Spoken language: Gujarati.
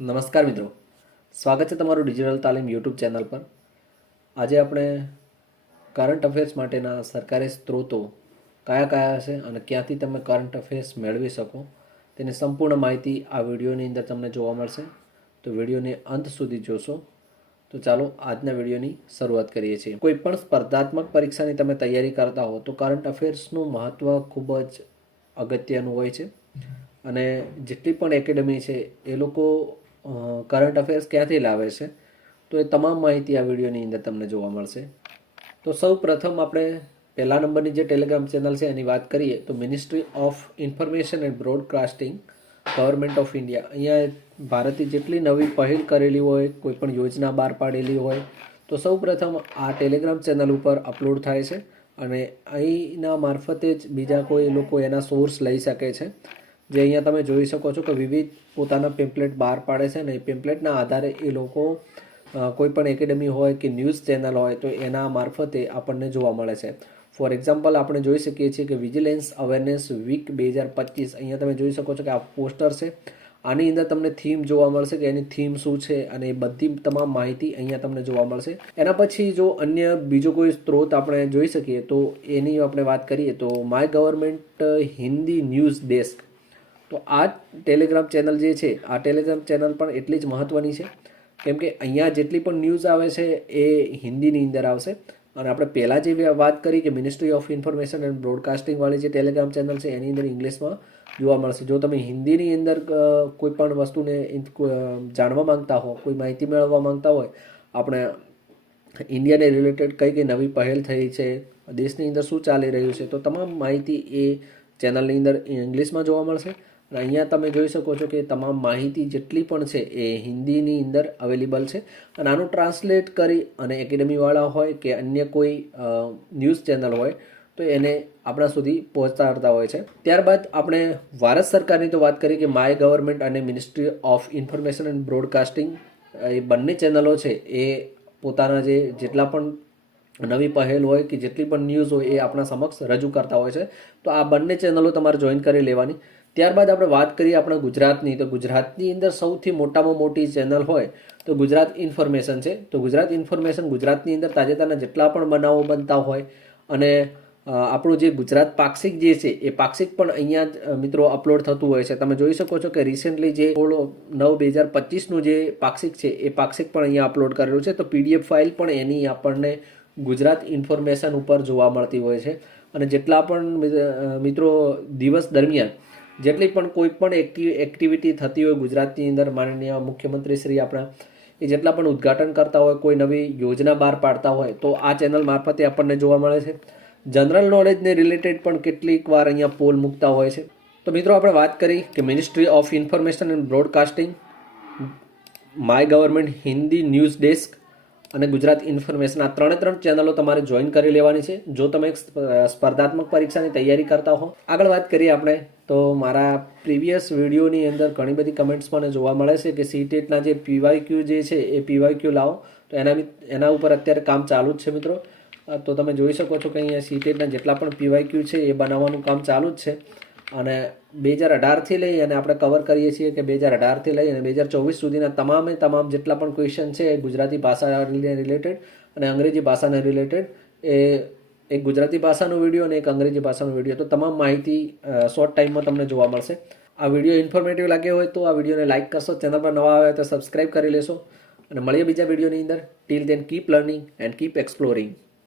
નમસ્કાર મિત્રો. સ્વાગત છે તમારું ડિજિટલ તાલીમ યુટ્યુબ ચેનલ પર. આજે આપણે કરંટ અફેર્સ માટેના સરકારી સ્ત્રોતો કયા કયા છે અને ક્યાંથી તમે કરંટ અફેર્સ મેળવી શકો તેની સંપૂર્ણ માહિતી આ વિડીયોની અંદર તમને જોવા મળશે. તો વિડીયોને અંત સુધી જોશો. તો ચાલો આજના વિડીયોની શરૂઆત કરીએ છીએ. કોઈ પણ સ્પર્ધાત્મક પરીક્ષાની તમે તૈયારી કરતા હો તો કરંટ અફેર્સનું મહત્ત્વ ખૂબ જ અગત્યનું હોય છે. અને જેટલી પણ એકેડમી છે એ લોકો કરંટ અફેર્સ ક્યાંથી લાવે છે? તો એ તમામ માહિતી આ વિડીયોની અંદર તમને જોવા મળશે. તો સૌ પ્રથમ આપણે પહેલા નંબરની જે ટેલિગ્રામ ચેનલ છે એની વાત કરીએ, તો ministry of information and broadcasting government of India અહીંયા ભારતે જેટલી નવી પહેલ કરેલી હોય કોઈપણ યોજના બહાર પાડેલી હોય, તો સૌ પ્રથમ આ ટેલિગ્રામ ચેનલ ઉપર અપલોડ થાય છે અને અહીંના મારફતે જ બીજા કોઈ લોકો એના સોર્સ લઈ શકે છે. જે અહીંયા તમે જોઈ શકો છો કે વિવિધ પોતાના પેમ્પલેટ બહાર પાડે છે અને એ પેમ્પલેટના આધારે એ લોકો કોઈપણ કોઈ પણ એકેડમી હોય કે ન્યૂઝ ચેનલ હોય તો એના મારફતે આપણને જોવા મળે છે. ફોર એક્ઝામ્પલ આપણે જોઈ શકીએ છીએ કે વિજિલન્સ અવેરનેસ વીક બે હજાર પચીસ, અહીંયા તમે જોઈ શકો છો કે આ પોસ્ટર છે. આની અંદર તમને થીમ જોવા મળશે કે એની થીમ શું છે અને એ બધી તમામ માહિતી અહીંયા તમને જોવા મળશે. એના પછી જો અન્ય બીજો કોઈ સ્ત્રોત આપણે જોઈ શકીએ તો એની આપણે વાત કરીએ તો my government Hindi news desk તો આ ટેલિગ્રામ ચેનલ જે છે, આ ટેલિગ્રામ ચેનલ પણ એટલી જ મહત્ત્વની છે. કેમ કે અહીંયા જેટલી પણ ન્યૂઝ આવે છે, એ હિન્દીની અંદર આવશે. અને આપણે પહેલાં જે વાત કરી કે મિનિસ્ટ્રી ઓફ ઇન્ફોર્મેશન એન્ડ બ્રોડકાસ્ટિંગવાળી જે ટેલિગ્રામ ચેનલ છે, એની અંદર ઇંગ્લિશમાં જોવા મળશે. જો તમે હિન્દીની અંદર કોઈ પણ વસ્તુને જાણવા માંગતા હો, કોઈ માહિતી મેળવવા માંગતા હોય, આપણે ઇન્ડિયાને રિલેટેડ કઈ કઈ નવી પહેલ થઈ છે, દેશની અંદર શું ચાલી રહ્યું છે, તો તમામ માહિતી એ ચેનલની અંદર ઇંગ્લિશમાં જોવા મળશે. અને અહીંયા તમે જોઈ શકો છો કે તમામ માહિતી જેટલી પણ છે એ હિન્દીની અંદર અવેલેબલ છે. અને આનું ટ્રાન્સલેટ કરી અને એકેડમીવાળા હોય કે અન્ય કોઈ ન્યૂઝ ચેનલ હોય તો એને આપણા સુધી પહોંચાડતા હોય છે. ત્યારબાદ આપણે ભારત સરકારની તો વાત કરીએ કે માય ગવર્મેન્ટ અને ministry of information and broadcasting એ બંને ચેનલો છે, એ પોતાના જે જેટલા પણ નવી પહેલ હોય કે જેટલી પણ ન્યૂઝ હોય એ આપણા સમક્ષ રજૂ કરતા હોય છે. તો આ બંને ચેનલો તમારે જોઈન કરી લેવાની. ત્યારબાદ આપણે વાત કરીએ આપણા ગુજરાતની. તો ગુજરાતની અંદર સૌથી મોટામાં મોટી ચેનલ હોય તો ગુજરાત ઇન્ફોર્મેશન છે. તો ગુજરાત ઇન્ફોર્મેશન ગુજરાતની અંદર તાજેતરના જેટલા પણ બનાવો બનતા હોય અને આપણું જે ગુજરાત પાક્ષિક જે છે એ પાક્ષિક પણ અહીંયા મિત્રો અપલોડ થતું હોય છે. તમે જોઈ શકો છો કે રિસેન્ટલી જે નવ બે હજાર પચીસનું જે પાક્ષિક છે એ પાક્ષિક પણ અહીંયા અપલોડ કરેલું છે. તો પીડીએફ ફાઇલ પણ એની આપણને ગુજરાત ઇન્ફોર્મેશન ઉપર જોવા મળતી હોય છે. અને જેટલા પણ મિત્રો દિવસ દરમિયાન જેટલી પણ કોઈ પણ એક્ટિવ એક્ટિવિટી થતી હોય ગુજરાતની અંદર, માનનીય મુખ્યમંત્રી શ્રી આપણા, એ જેટલા પણ ઉદ્ઘાટન કરતા હોય, કોઈ નવી યોજના બહાર પાડતા હોય, તો આ ચેનલ મારફતે આપણને જોવા મળે છે. જનરલ નોલેજને રિલેટેડ પણ કેટલીક વાર અહીંયા પોલ મૂકતા હોય છે. તો મિત્રો, આપણે વાત કરી કે ministry of information and broadcasting my government Hindi news desk અને ગુજરાત ઇન્ફોર્મેશન આ ત્રણે ત્રણ ચેનલો તમારે જોઈન કરી લેવાની છે. જો તમે સ્પર્ધાત્મક પરીક્ષાની તૈયારી કરતા હો. આગળ વાત કરીએ આપણે, તો મારા પ્રીવિયસ વિડીયોની અંદર ઘણી બધી કમેન્ટ્સ મને જોવા મળે છે કે સીટેટના જે પીવાયક્યુ જે છે એ પીવાયક્યુ લાવો. તો એના એના ઉપર અત્યારે કામ ચાલુ જ છે મિત્રો. તો તમે જોઈ શકો છો કે અહીંયા સીટેટના જેટલા પણ પીવાયક્યુ છે એ બનાવવાનું કામ ચાલુ જ છે. અને બે હજાર અઢારથી લઈ અને આપણે કવર કરીએ છીએ કે બે હજાર અઢારથી લઈ અને બે હજાર ચોવીસ સુધીના તમામે તમામ જેટલા પણ ક્વેશ્ચન છે એ ગુજરાતી ભાષાને રિલેટેડ અને અંગ્રેજી ભાષાને રિલેટેડ એ એક ગુજરાતી ભાષાનો વીડિયો અને એક અંગ્રેજી ભાષાનો વીડિયો તો તમામ માહિતી શોર્ટ ટાઈમમાં તમને જોવા મળશે. આ વીડિયો ઇન્ફોર્મેટિવ લાગ્યો હોય તો આ વિડીયોને લાઇક કરશો. ચેનલ પર નવા આવે તો સબસ્ક્રાઈબ કરી લેશો. અને મળીએ બીજા વિડીયોની અંદર. Till then keep learning and keep exploring